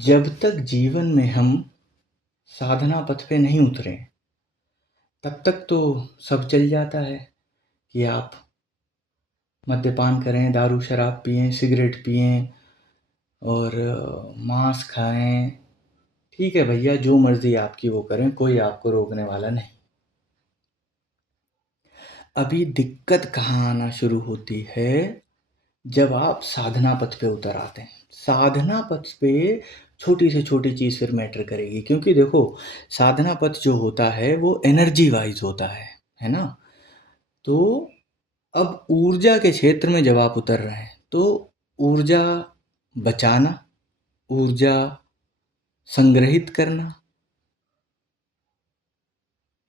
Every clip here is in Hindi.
जब तक जीवन में हम साधना पथ पे नहीं उतरे, तब तक तो सब चल जाता है कि आप मद्यपान करें, दारू शराब पिएँ, सिगरेट पिएँ और मांस खाएँ। ठीक है भैया, जो मर्ज़ी आपकी वो करें, कोई आपको रोकने वाला नहीं। अभी दिक्कत कहाँ आना शुरू होती है, जब आप साधना पथ पे उतर आते हैं। साधना पथ पे छोटी से छोटी चीज़ फिर मैटर करेगी, क्योंकि देखो साधना पथ जो होता है वो एनर्जी वाइज होता है ना? तो अब ऊर्जा के क्षेत्र में जब आप उतर रहे हैं तो ऊर्जा बचाना, ऊर्जा संग्रहित करना,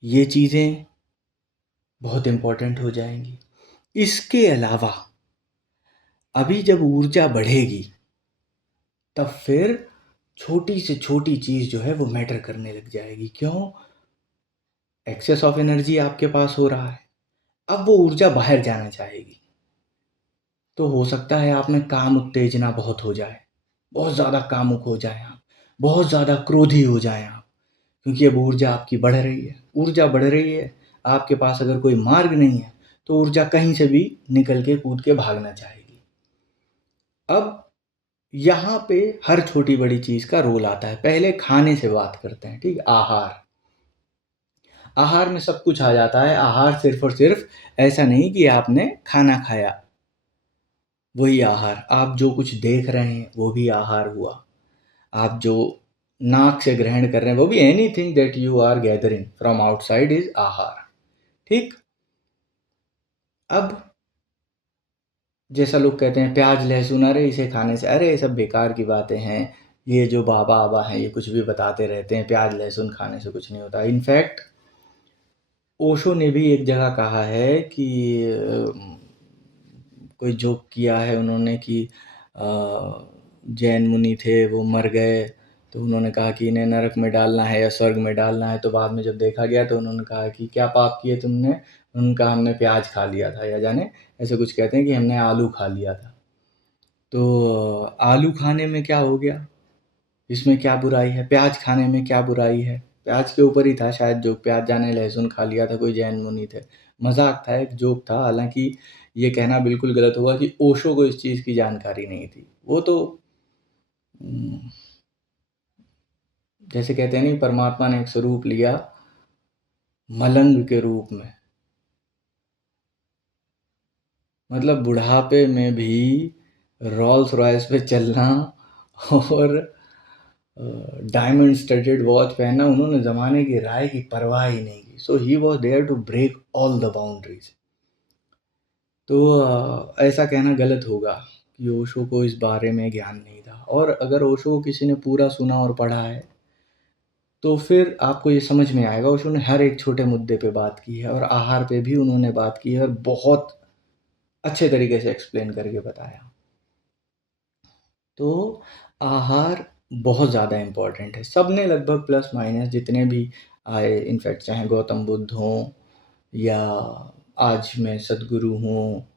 ये चीज़ें बहुत इम्पोर्टेंट हो जाएंगी। इसके अलावा अभी जब ऊर्जा बढ़ेगी तब फिर छोटी से छोटी चीज़ जो है वो मैटर करने लग जाएगी। क्यों? एक्सेस ऑफ एनर्जी आपके पास हो रहा है, अब वो ऊर्जा बाहर जाना चाहेगी। तो हो सकता है आप में काम उत्तेजना बहुत हो जाए, बहुत ज़्यादा कामुक हो जाएँ आप, बहुत ज़्यादा क्रोधी हो जाएँ आप, क्योंकि अब ऊर्जा आपकी बढ़ रही है। ऊर्जा बढ़ रही है, आपके पास अगर कोई मार्ग नहीं है तो ऊर्जा कहीं से भी निकल के कूद के भागना चाहेगी। अब यहाँ पे हर छोटी बड़ी चीज़ का रोल आता है। पहले खाने से बात करते हैं, ठीक है? आहार। आहार में सब कुछ आ जाता है। आहार सिर्फ़ और सिर्फ़ ऐसा नहीं कि आपने खाना खाया, वही आहार। आप जो कुछ देख रहे हैं वो भी आहार हुआ। आप जो नाक से ग्रहण कर रहे हैं वो भी anything that you are gathering from outside is आहार, ठीक? अब जैसा लोग कहते हैं प्याज लहसुन, अरे इसे खाने से, अरे ये सब बेकार की बातें हैं। ये जो बाबा आबा हैं ये कुछ भी बताते रहते हैं, प्याज लहसुन खाने से कुछ नहीं होता। इनफैक्ट ओशो ने भी एक जगह कहा है कि कोई जोक किया है उन्होंने कि जैन मुनि थे, वो मर गए तो उन्होंने कहा कि इन्हें नरक में डालना है या स्वर्ग में डालना है। तो बाद में जब देखा गया तो उन्होंने कहा कि क्या पाप किए तुमने? उन्होंने कहा हमने प्याज खा लिया था, या जाने ऐसे कुछ कहते हैं कि हमने आलू खा लिया था। तो आलू खाने में क्या हो गया? इसमें क्या बुराई है? प्याज खाने में क्या बुराई है? प्याज के ऊपर ही था शायद जोक, प्याज जाने लहसुन खा लिया था, कोई जैन मुनि थे। मज़ाक था, एक जोक था। हालाँकि ये कहना बिल्कुल गलत होगा कि ओशो को इस चीज़ की जानकारी नहीं थी। वो तो जैसे कहते हैं नहीं, परमात्मा ने एक स्वरूप लिया मलंग के रूप में। मतलब बुढ़ापे में भी रोल्स रॉयस पे चलना और डायमंड स्टडेड वॉच पहनना, उन्होंने ज़माने की राय की परवाह ही नहीं की। So he was there to break all the boundaries. तो ऐसा कहना गलत होगा कि ओशो को इस बारे में ज्ञान नहीं था। और अगर ओशो को किसी ने पूरा सुना और पढ़ा है तो फिर आपको ये समझ में आएगा। ओशो ने हर एक छोटे मुद्दे पे बात की है और आहार पे भी उन्होंने बात की है और बहुत अच्छे तरीके से एक्सप्लेन करके बताया। तो आहार बहुत ज़्यादा इम्पोर्टेंट है। सबने लगभग प्लस माइनस जितने भी आए, इनफैक्ट चाहे गौतम बुद्ध हों या आज मैं सद्गुरु हूँ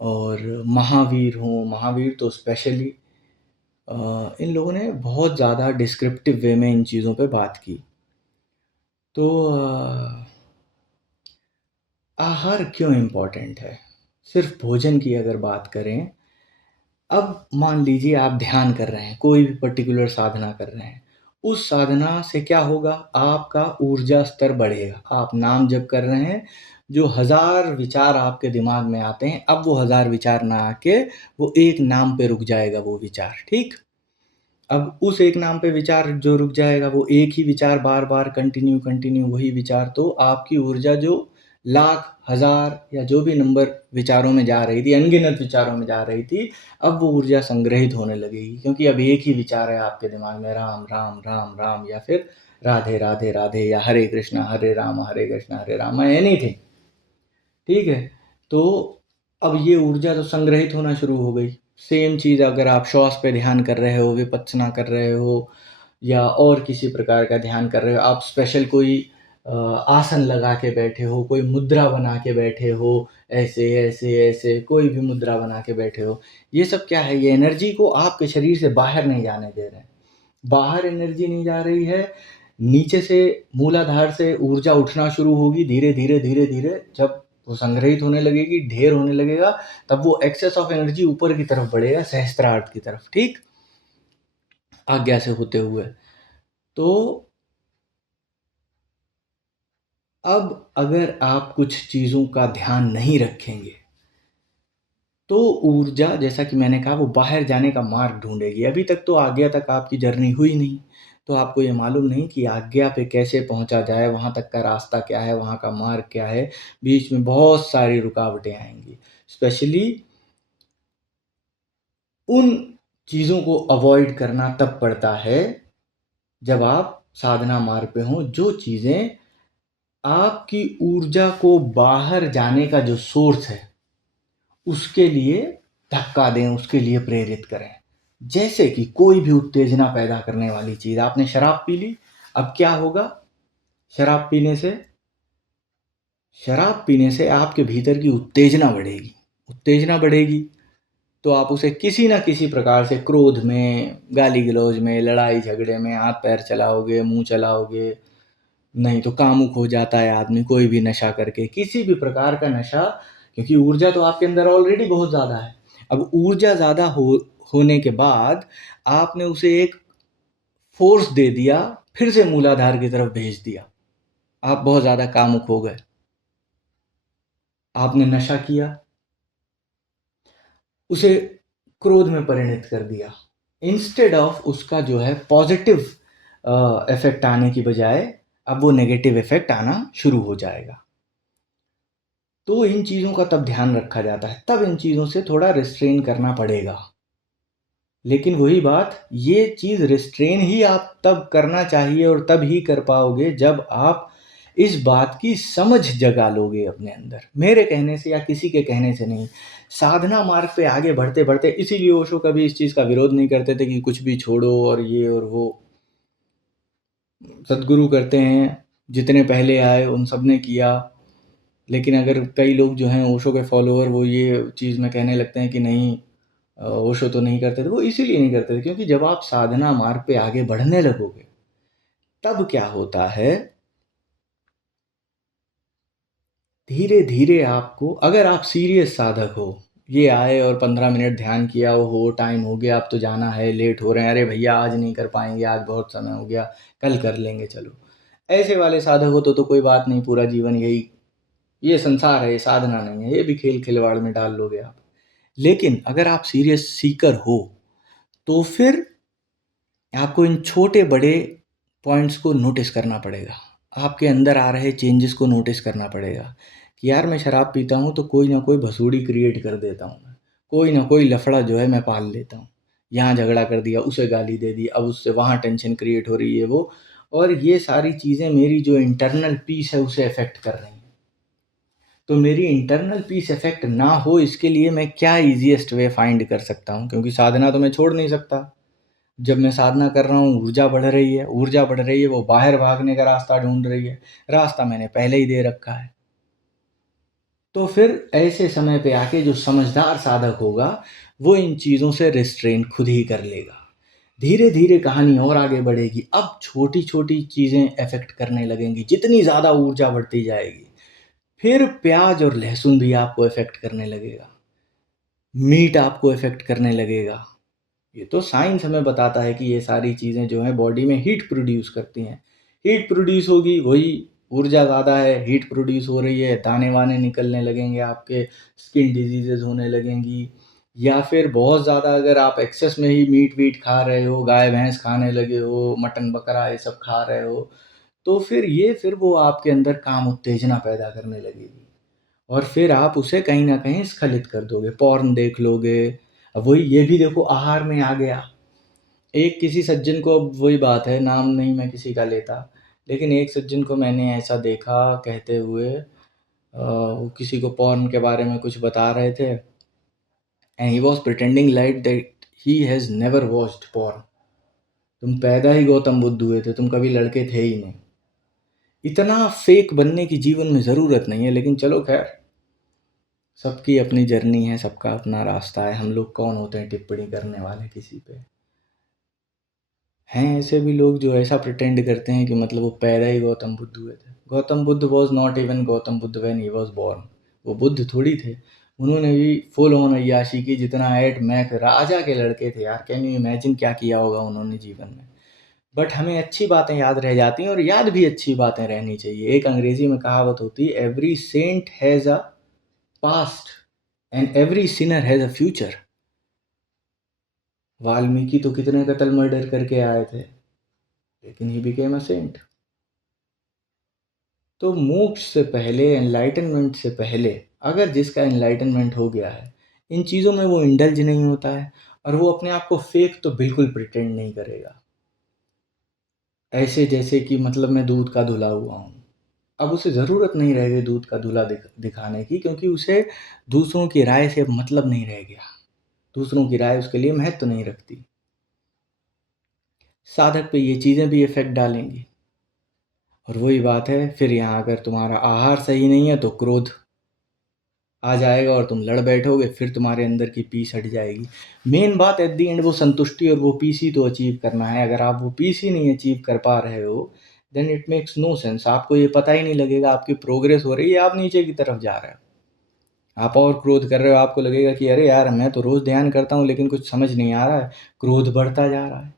और महावीर हूँ, महावीर तो स्पेशली, इन लोगों ने बहुत ज़्यादा डिस्क्रिप्टिव वे में इन चीज़ों पे बात की। तो आहार क्यों इम्पोर्टेंट है? सिर्फ भोजन की अगर बात करें, अब मान लीजिए आप ध्यान कर रहे हैं, कोई भी पर्टिकुलर साधना कर रहे हैं। उस साधना से क्या होगा? आपका ऊर्जा स्तर बढ़ेगा। आप नाम जप कर रहे हैं, जो 1000 विचार आपके दिमाग में आते हैं, अब वो 1000 विचार ना आके वो एक नाम पे रुक जाएगा वो विचार, ठीक? अब उस एक नाम पे विचार जो रुक जाएगा, वो एक ही विचार बार-बार कंटिन्यू वही विचार, तो आपकी ऊर्जा जो लाख, हज़ार या जो भी नंबर विचारों में जा रही थी, अनगिनत विचारों में जा रही थी, अब वो ऊर्जा संग्रहित होने लगेगी। क्योंकि अब एक ही विचार है आपके दिमाग में, राम, राम, राम, राम, या फिर राधे, राधे, राधे, या हरे कृष्णा, हरे राम, हरे कृष्णा, हरे राम, एनीथिंग, ठीक है? तो अब ये ऊर्जा तो संग्रहित होना शुरू हो गई। सेम चीज़ अगर आप श्वास पे ध्यान कर रहे हो, विपश्यना कर रहे हो या और किसी प्रकार का ध्यान कर रहे हो, आप स्पेशल कोई आसन लगा के बैठे हो, कोई मुद्रा बना के बैठे हो, ऐसे, ऐसे, ऐसे कोई भी मुद्रा बना के बैठे हो। ये सब क्या है? ये एनर्जी को आपके शरीर से बाहर नहीं जाने दे रहे हैं। बाहर एनर्जी नहीं जा रही है, नीचे से मूलाधार से ऊर्जा उठना शुरू होगी धीरे धीरे धीरे धीरे। जब वो संग्रहित होने लगेगी, ढेर होने लगेगा, तब वो एक्सेस ऑफ एनर्जी ऊपर की तरफ बढ़ेगा, सहस्त्रार्थ की तरफ, ठीक, आज्ञा से होते हुए। तो अब अगर आप कुछ चीज़ों का ध्यान नहीं रखेंगे तो ऊर्जा, जैसा कि मैंने कहा, वो बाहर जाने का मार्ग ढूंढेगी। अभी तक तो आज्ञा तक आपकी जर्नी हुई नहीं, तो आपको ये मालूम नहीं कि आज्ञा पे कैसे पहुंचा जाए, वहां तक का रास्ता क्या है, वहां का मार्ग क्या है। बीच में बहुत सारी रुकावटें आएंगी। स्पेशली उन चीज़ों को अवॉइड करना तब पड़ता है जब आप साधना मार्ग पे हों, जो चीज़ें आपकी ऊर्जा को बाहर जाने का जो सोर्स है उसके लिए धक्का दें, उसके लिए प्रेरित करें। जैसे कि कोई भी उत्तेजना पैदा करने वाली चीज़, आपने शराब पी ली, अब क्या होगा? शराब पीने से शराब पीने से आपके भीतर की उत्तेजना बढ़ेगी। उत्तेजना बढ़ेगी तो आप उसे किसी ना किसी प्रकार से क्रोध में, गाली गलौज में, लड़ाई झगड़े में हाथ पैर चलाओगे, मुंह चलाओगे। नहीं तो कामुक हो जाता है आदमी कोई भी नशा करके, किसी भी प्रकार का नशा, क्योंकि ऊर्जा तो आपके अंदर ऑलरेडी बहुत ज़्यादा है। अब ऊर्जा ज़्यादा होने के बाद आपने उसे एक फोर्स दे दिया, फिर से मूलाधार की तरफ भेज दिया। आप बहुत ज़्यादा कामुक हो गए, आपने नशा किया, उसे क्रोध में परिणत कर दिया। इंस्टेड ऑफ उसका जो है पॉजिटिव इफेक्ट आने की बजाय अब वो नेगेटिव इफेक्ट आना शुरू हो जाएगा। तो इन चीज़ों का तब ध्यान रखा जाता है, तब इन चीज़ों से थोड़ा रिस्ट्रेन करना पड़ेगा। लेकिन वही बात, ये चीज़ रिस्ट्रेन ही आप तब करना चाहिए और तब ही कर पाओगे जब आप इस बात की समझ जगा लोगे अपने अंदर, मेरे कहने से या किसी के कहने से नहीं। साधना मार्ग पे आगे बढ़ते बढ़ते, इसीलिए ओशो कभी इस चीज़ का विरोध नहीं करते थे कि कुछ भी छोड़ो और ये और वो। सद्गुरु करते हैं, जितने पहले आए उन सब ने किया। लेकिन अगर कई लोग जो हैं ओशो के फॉलोअर, वो ये चीज़ में कहने लगते हैं कि नहीं, ओशो तो नहीं करते थे, वो इसीलिए नहीं करते थे क्योंकि जब आप साधना मार्ग पे आगे बढ़ने लगोगे तब क्या होता है, धीरे धीरे आपको, अगर आप सीरियस साधक हो, ये आए और 15 मिनट ध्यान किया हो, टाइम हो गया, अब तो जाना है, लेट हो रहे हैं, अरे भैया आज नहीं कर पाएंगे, आज बहुत समय हो गया, कल कर लेंगे चलो, ऐसे वाले साधक हो तो कोई बात नहीं, पूरा जीवन यही, ये संसार है, ये साधना नहीं है, ये भी खेल खिलवाड़ में डाल लोगे आप। लेकिन अगर आप सीरियस सीकर हो तो फिर आपको इन छोटे बड़े पॉइंट्स को नोटिस करना पड़ेगा, आपके अंदर आ रहे चेंजेस को नोटिस करना पड़ेगा कि यार मैं शराब पीता हूँ तो कोई ना कोई भसूड़ी क्रिएट कर देता हूँ मैं, कोई ना कोई लफड़ा जो है मैं पाल लेता हूँ। यहाँ झगड़ा कर दिया, उसे गाली दे दी, अब उससे वहाँ टेंशन क्रिएट हो रही है वो, और ये सारी चीज़ें मेरी जो इंटरनल पीस है उसे अफेक्ट कर रही हैं। तो मेरी इंटरनल पीस इफेक्ट ना हो इसके लिए मैं क्या इजीएस्ट वे फाइंड कर सकता हूँ, क्योंकि साधना तो मैं छोड़ नहीं सकता। जब मैं साधना कर रहा हूँ, ऊर्जा बढ़ रही है, ऊर्जा बढ़ रही है, वो बाहर भागने का रास्ता ढूंढ रही है, रास्ता मैंने पहले ही दे रखा है। तो फिर ऐसे समय पे आके जो समझदार साधक होगा वो इन चीज़ों से रिस्ट्रेन खुद ही कर लेगा। धीरे धीरे कहानी और आगे बढ़ेगी, अब छोटी छोटी चीज़ें अफेक्ट करने लगेंगी, जितनी ज़्यादा ऊर्जा बढ़ती जाएगी फिर प्याज और लहसुन भी आपको इफेक्ट करने लगेगा, मीट आपको इफेक्ट करने लगेगा। ये तो साइंस हमें बताता है कि ये सारी चीज़ें जो हैं बॉडी में हीट प्रोड्यूस करती हैं। हीट प्रोड्यूस होगी, वही ऊर्जा ज़्यादा है, हीट प्रोड्यूस हो रही है, दाने वाने निकलने लगेंगे आपके, स्किन डिजीजेज होने लगेंगी। या फिर बहुत ज़्यादा अगर आप एक्सेस में ही मीट वीट खा रहे हो, गाय भैंस खाने लगे हो, मटन बकरा ये सब खा रहे हो, तो फिर वो आपके अंदर काम उत्तेजना पैदा करने लगेगी और फिर आप उसे कहीं ना कहीं स्खलित कर दोगे, पॉर्न देख लोगे। अब वही ये भी देखो आहार में आ गया। एक किसी सज्जन को, अब वही बात है, नाम नहीं मैं किसी का लेता, लेकिन एक सज्जन को मैंने ऐसा देखा कहते हुए, वो किसी को पॉर्न के बारे में कुछ बता रहे थे and he was pretending like that he has never watched porn. तुम पैदा ही गौतम बुद्ध हुए थे, तुम कभी लड़के थे ही नहीं। इतना फेक बनने की जीवन में ज़रूरत नहीं है, लेकिन चलो खैर, सबकी अपनी जर्नी है, सबका अपना रास्ता है, हम लोग कौन होते हैं टिप्पणी करने वाले किसी पे। हैं ऐसे भी लोग जो ऐसा प्रिटेंड करते हैं कि मतलब वो पैदा ही गौतम बुद्ध हुए थे। Gautam Buddha was not even Gautam Buddha when he was born. वो बुद्ध थोड़ी थे। उन्होंने भी फुल ऑन अय्याशी की, जितना एट मैक राजा के लड़के थे यार। कैन यू इमेजिन क्या किया होगा उन्होंने जीवन में। बट हमें अच्छी बातें याद रह जाती हैं, और याद भी अच्छी बातें रहनी चाहिए। एक अंग्रेजी में कहावत होती है, every saint has a past and every sinner has a future. Valmiki तो कितने कत्ल मर्डर करके आए थे, लेकिन ही बिकेम अ सेंट। तो मोक्ष से पहले, एनलाइटनमेंट से पहले, अगर जिसका एनलाइटनमेंट हो गया है, इन चीज़ों में वो इंडल्ज नहीं होता है, और वो अपने आप को फेक तो बिल्कुल प्रिटेंड नहीं करेगा। ऐसे जैसे कि मतलब मैं दूध का धुला हुआ हूँ। अब उसे ज़रूरत नहीं रह गई दूध का धुला दिखाने की, क्योंकि उसे दूसरों की राय से अब मतलब नहीं रह गया। दूसरों की राय उसके लिए महत्व नहीं रखती। साधक पे ये चीज़ें भी इफ़ेक्ट डालेंगी। और वही बात है, फिर यहाँ अगर तुम्हारा आहार सही नहीं है तो क्रोध आ जाएगा और तुम लड़ बैठोगे, फिर तुम्हारे अंदर की पीस हट जाएगी। मेन बात एट दी एंड वो संतुष्टि और वो पीस ही तो अचीव करना है। अगर आप वो पीस ही नहीं अचीव कर पा रहे हो, then it makes no sense. आपको ये पता ही नहीं लगेगा आपकी प्रोग्रेस हो रही है, आप नीचे की तरफ जा रहे हो। आप और क्रोध कर रहे हो, आपको लगेगा कि अरे यार मैं तो रोज़ ध्यान करता हूँ लेकिन कुछ समझ नहीं आ रहा है, क्रोध बढ़ता जा रहा है।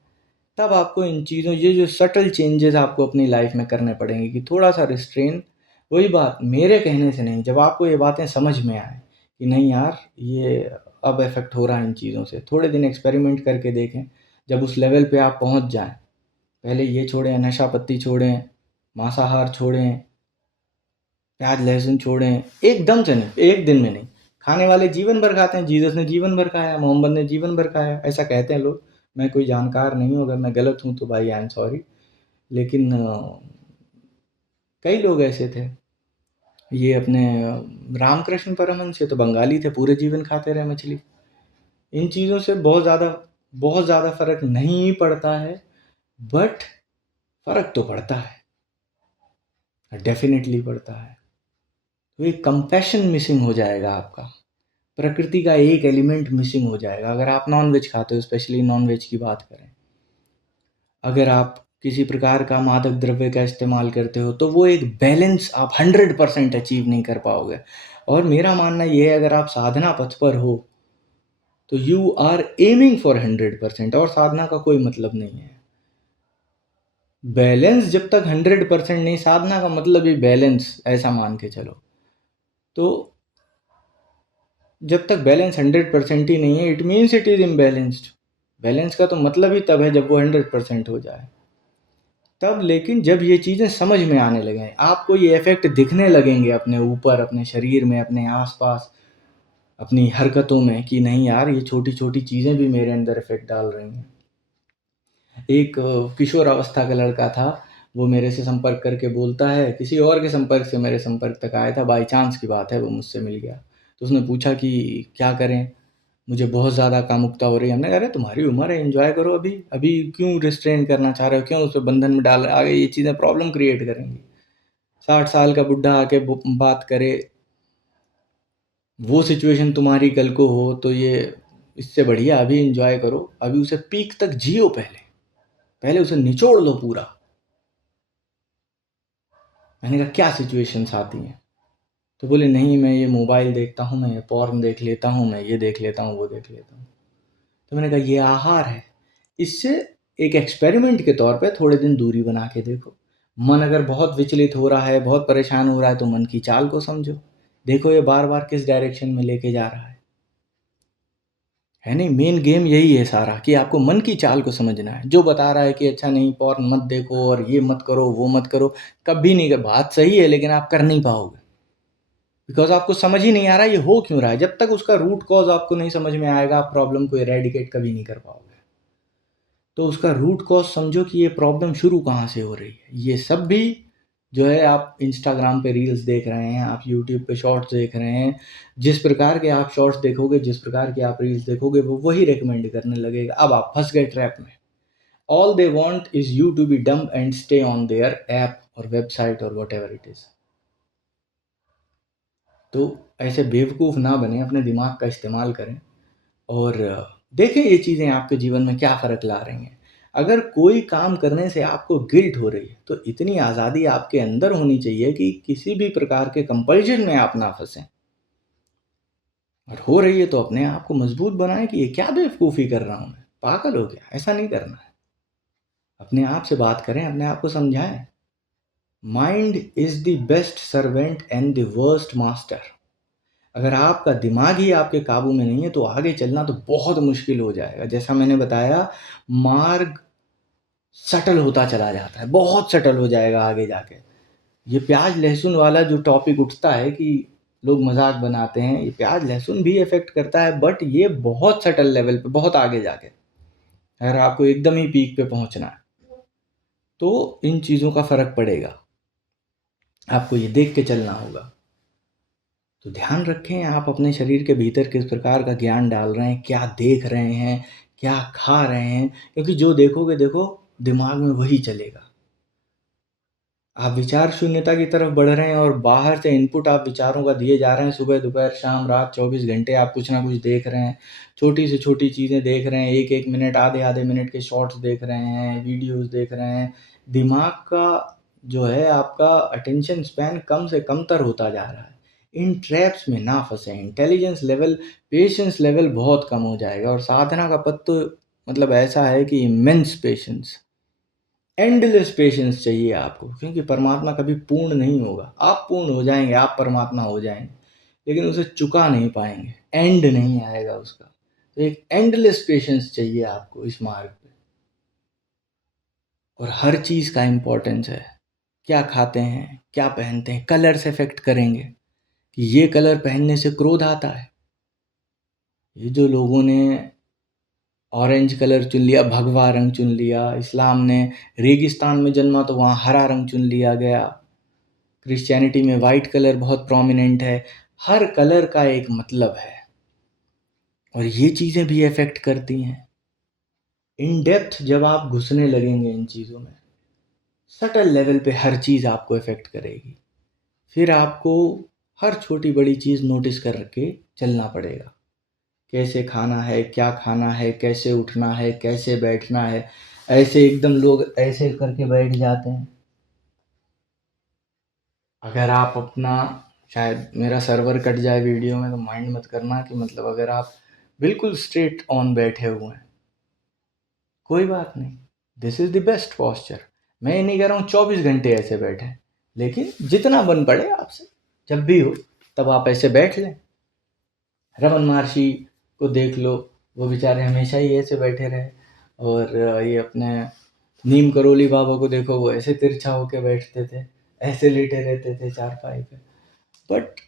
तब आपको इन चीज़ों, ये जो सटल चेंजेस आपको अपनी लाइफ में करने पड़ेंगे कि थोड़ा सा रिस्ट्रेन। वही बात मेरे कहने से नहीं, जब आपको ये बातें समझ में आए कि नहीं यार ये अब इफ़ेक्ट हो रहा है इन चीज़ों से, थोड़े दिन एक्सपेरिमेंट करके देखें। जब उस लेवल पे आप पहुंच जाएं, पहले ये छोड़ें, नशा पत्ती छोड़ें, मांसाहार छोड़ें, प्याज लहसुन छोड़ें, एकदम से नहीं, एक दिन में नहीं। खाने वाले जीवन भर खाते हैं, जीसस ने जीवन भर खाया, मोहम्मद ने जीवन भर खाया, ऐसा कहते हैं लोग। मैं कोई जानकार नहीं हूँ, अगर मैं गलत हूँ तो भाई आई एम सॉरी। लेकिन कई लोग ऐसे थे। ये अपने रामकृष्ण परमहंस, ये तो बंगाली थे, पूरे जीवन खाते रहे मछली। इन चीज़ों से बहुत ज़्यादा फ़र्क नहीं पड़ता है, बट फ़र्क तो पड़ता है, डेफिनेटली पड़ता है। तो एक कंपैशन मिसिंग हो जाएगा आपका, प्रकृति का एक एलिमेंट मिसिंग हो जाएगा। अगर आप नॉन वेज खाते हो, स्पेशली नॉन वेज की बात करें, अगर आप किसी प्रकार का मादक द्रव्य का इस्तेमाल करते हो, तो वो एक बैलेंस आप 100% अचीव नहीं कर पाओगे। और मेरा मानना ये है, अगर आप साधना पथ पर हो तो यू आर एमिंग फॉर 100%, और साधना का कोई मतलब नहीं है। बैलेंस जब तक 100% नहीं, साधना का मतलब ही बैलेंस, ऐसा मान के चलो। तो जब तक बैलेंस 100% ही नहीं है, it means it is imbalanced. Balance का तो मतलब ही तब है जब वो 100% हो जाए तब। लेकिन जब ये चीज़ें समझ में आने लगे, आपको ये इफेक्ट दिखने लगेंगे अपने ऊपर, अपने शरीर में, अपने आसपास, अपनी हरकतों में, कि नहीं यार ये छोटी छोटी चीज़ें भी मेरे अंदर इफेक्ट डाल रही हैं। एक किशोर अवस्था का लड़का था, वो मेरे से संपर्क करके बोलता है, किसी और के संपर्क से मेरे संपर्क तक आया था, बाई चांस की बात है, वो मुझसे मिल गया। तो उसने पूछा कि क्या करें, मुझे बहुत ज़्यादा कामुकता हो रही है। हमने कहा अरे तुम्हारी उम्र है, एंजॉय करो, अभी अभी क्यों रिस्ट्रेन करना चाह रहे हो, क्यों उसे बंधन में डाल, आगे ये चीज़ें प्रॉब्लम क्रिएट करेंगी। 60 साल का बुढ़ा आके बात करे, वो सिचुएशन तुम्हारी कल को हो, तो ये इससे बढ़िया अभी एंजॉय करो, अभी उसे पीक तक जियो, पहले पहले उसे निचोड़ लो पूरा। मैंने कहा क्या सिचुएशंस आती हैं, तो बोले नहीं मैं ये मोबाइल देखता हूँ, मैं ये पॉर्न देख लेता हूँ, मैं ये देख लेता हूँ, वो देख लेता हूँ। तो मैंने कहा ये आहार है, इससे एक एक्सपेरिमेंट के तौर पे थोड़े दिन दूरी बना के देखो। मन अगर बहुत विचलित हो रहा है, बहुत परेशान हो रहा है, तो मन की चाल को समझो, देखो ये बार बार किस डायरेक्शन में लेके जा रहा है नहीं। मेन गेम यही है सारा, कि आपको मन की चाल को समझना है। जो बता रहा है कि अच्छा नहीं पॉर्न मत देखो और ये मत करो वो मत करो, कभी नहीं कर, बात सही है लेकिन आप कर नहीं पाओगे, बिकॉज आपको समझ ही नहीं आ रहा ये हो क्यों रहा है। जब तक उसका रूट कॉज आपको नहीं समझ में आएगा, आप प्रॉब्लम को इरेडिकेट कभी नहीं कर पाओगे। तो उसका रूट कॉज समझो कि ये प्रॉब्लम शुरू कहाँ से हो रही है। ये सब भी जो है, आप इंस्टाग्राम पे रील्स देख रहे हैं, आप यूट्यूब पे शॉर्ट्स देख रहे हैं, जिस प्रकार के आप शॉर्ट्स देखोगे, जिस प्रकार के आप रील्स देखोगे, वो वही रिकमेंड करने लगेगा। अब आप फंस गए ट्रैप में। All they want is you to be dumb and stay on their app और वेबसाइट और वट एवर इट इज। तो ऐसे बेवकूफ़ ना बने, अपने दिमाग का इस्तेमाल करें और देखें ये चीज़ें आपके जीवन में क्या फ़र्क ला रही हैं। अगर कोई काम करने से आपको गिल्ट हो रही है तो इतनी आज़ादी आपके अंदर होनी चाहिए कि किसी भी प्रकार के कंपल्शन में आप ना फंसें। और हो रही है तो अपने आप को मजबूत बनाएं कि ये क्या बेवकूफ़ी कर रहा हूँ, मैं पागल हो गया, ऐसा नहीं करना है। अपने आप से बात करें, अपने आप को समझाएं। Mind is the best servant and the worst master. अगर आपका दिमाग ही आपके काबू में नहीं है तो आगे चलना तो बहुत मुश्किल हो जाएगा। जैसा मैंने बताया, मार्ग सटल होता चला जाता है, बहुत सटल हो जाएगा आगे जाके। ये प्याज लहसुन वाला जो टॉपिक उठता है कि लोग मजाक बनाते हैं, ये प्याज लहसुन भी इफेक्ट करता है, बट ये बहुत सटल लेवल पे, बहुत आगे जाके। अगर आपको एकदम ही पीक पे पहुंचना है तो इन चीज़ों का फर्क पड़ेगा, आपको ये देख के चलना होगा। तो ध्यान रखें आप अपने शरीर के भीतर किस प्रकार का ज्ञान डाल रहे हैं, क्या देख रहे हैं, क्या खा रहे हैं, क्योंकि जो देखोगे देखो दिमाग में वही चलेगा। आप विचार शून्यता की तरफ बढ़ रहे हैं और बाहर से इनपुट आप विचारों का दिए जा रहे हैं, सुबह दोपहर शाम रात 24 घंटे आप कुछ ना कुछ देख रहे हैं, छोटी से छोटी चीज़ें देख रहे हैं, एक एक मिनट आधे आधे मिनट के शॉर्ट्स देख रहे हैं, वीडियोस देख रहे हैं। दिमाग का जो है आपका अटेंशन स्पैन कम से कमतर होता जा रहा है। इन ट्रैप्स में ना फंसे। इंटेलिजेंस लेवल, पेशेंस लेवल बहुत कम हो जाएगा। और साधना का पद तो मतलब ऐसा है कि इमेंस पेशेंस, एंडलेस पेशेंस चाहिए आपको, क्योंकि परमात्मा कभी पूर्ण नहीं होगा। आप पूर्ण हो जाएंगे, आप परमात्मा हो जाएंगे, लेकिन उसे चुका नहीं पाएंगे, एंड नहीं आएगा उसका। तो एक एंडलेस पेशेंस चाहिए आपको इस मार्ग पे। और हर चीज़ का इम्पोर्टेंस है। क्या खाते हैं, क्या पहनते हैं, कलर्स इफेक्ट करेंगे कि ये कलर पहनने से क्रोध आता है। ये जो लोगों ने ऑरेंज कलर चुन लिया, भगवा रंग चुन लिया, इस्लाम ने रेगिस्तान में जन्मा तो वहाँ हरा रंग चुन लिया गया, क्रिश्चियनिटी में वाइट कलर बहुत प्रोमिनेंट है। हर कलर का एक मतलब है और ये चीज़ें भी इफेक्ट करती हैं। इन डेप्थ जब आप घुसने लगेंगे इन चीज़ों में, सटल लेवल पे हर चीज़ आपको इफेक्ट करेगी। फिर आपको हर छोटी बड़ी चीज़ नोटिस करके चलना पड़ेगा। कैसे खाना है, क्या खाना है, कैसे उठना है, कैसे बैठना है। ऐसे एकदम लोग ऐसे करके बैठ जाते हैं। अगर आप अपना, शायद मेरा सर्वर कट जाए वीडियो में तो माइंड मत करना कि मतलब अगर आप बिल्कुल स्ट्रेट ऑन बैठे हुए हैं, कोई बात नहीं, this is the best posture. मैं ये नहीं कह रहा हूँ 24 घंटे ऐसे बैठें, लेकिन जितना बन पड़े आपसे, जब भी हो तब आप ऐसे बैठ लें। रमन महर्षि को देख लो, वो बेचारे हमेशा ही ऐसे बैठे रहे। और ये अपने नीम करोली बाबा को देखो, वो ऐसे तिरछा होके बैठते थे, ऐसे लेटे रहते थे चारपाई पे। बट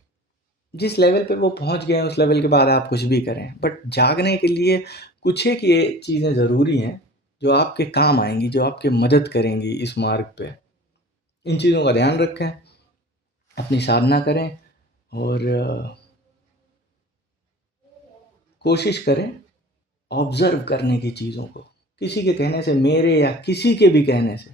जिस लेवल पे वो पहुंच गए हैं उस लेवल के बाद आप कुछ भी करें, बट जागने के लिए कुछ एक ये चीज़ें ज़रूरी हैं जो आपके काम आएंगी, जो आपके मदद करेंगी इस मार्ग पे। इन चीज़ों का ध्यान रखें, अपनी साधना करें और कोशिश करें ऑब्जर्व करने की चीज़ों को। किसी के कहने से, मेरे या किसी के भी कहने से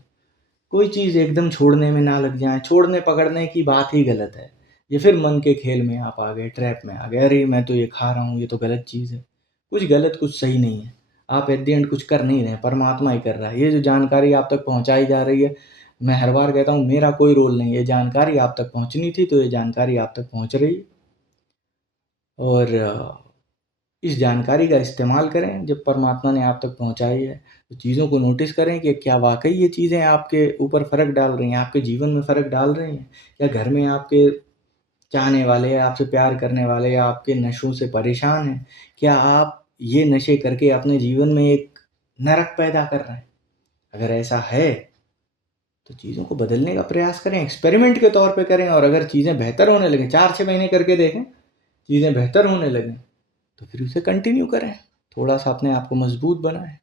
कोई चीज़ एकदम छोड़ने में ना लग जाए। छोड़ने पकड़ने की बात ही गलत है। ये फिर मन के खेल में आप आ गए, ट्रैप में आ गए। अरे मैं तो ये खा रहा हूँ, ये तो गलत चीज़ है। कुछ गलत, कुछ सही नहीं है। आप एट द एंड कुछ कर नहीं रहे, परमात्मा ही कर रहा है। ये जो जानकारी आप तक पहुँचाई जा रही है, मैं हर बार कहता हूँ मेरा कोई रोल नहीं है। ये जानकारी आप तक पहुँचनी थी तो ये जानकारी आप तक पहुँच रही है। और इस जानकारी का इस्तेमाल करें जब परमात्मा ने आप तक पहुंचाई है। तो चीज़ों को नोटिस करें कि क्या वाकई ये चीज़ें आपके ऊपर फ़र्क डाल रही हैं, आपके जीवन में फ़र्क डाल रही हैं, या घर में आपके चाहने वाले या आपसे प्यार करने वाले या आपके नशों से परेशान हैं। क्या आप ये नशे करके अपने जीवन में एक नरक पैदा कर रहे हैं? अगर ऐसा है तो चीज़ों को बदलने का प्रयास करें, एक्सपेरिमेंट के तौर पे करें। और अगर चीज़ें बेहतर होने लगें, 4-6 महीने करके देखें, चीज़ें बेहतर होने लगें तो फिर उसे कंटिन्यू करें, थोड़ा सा अपने आप को मजबूत बनाएं।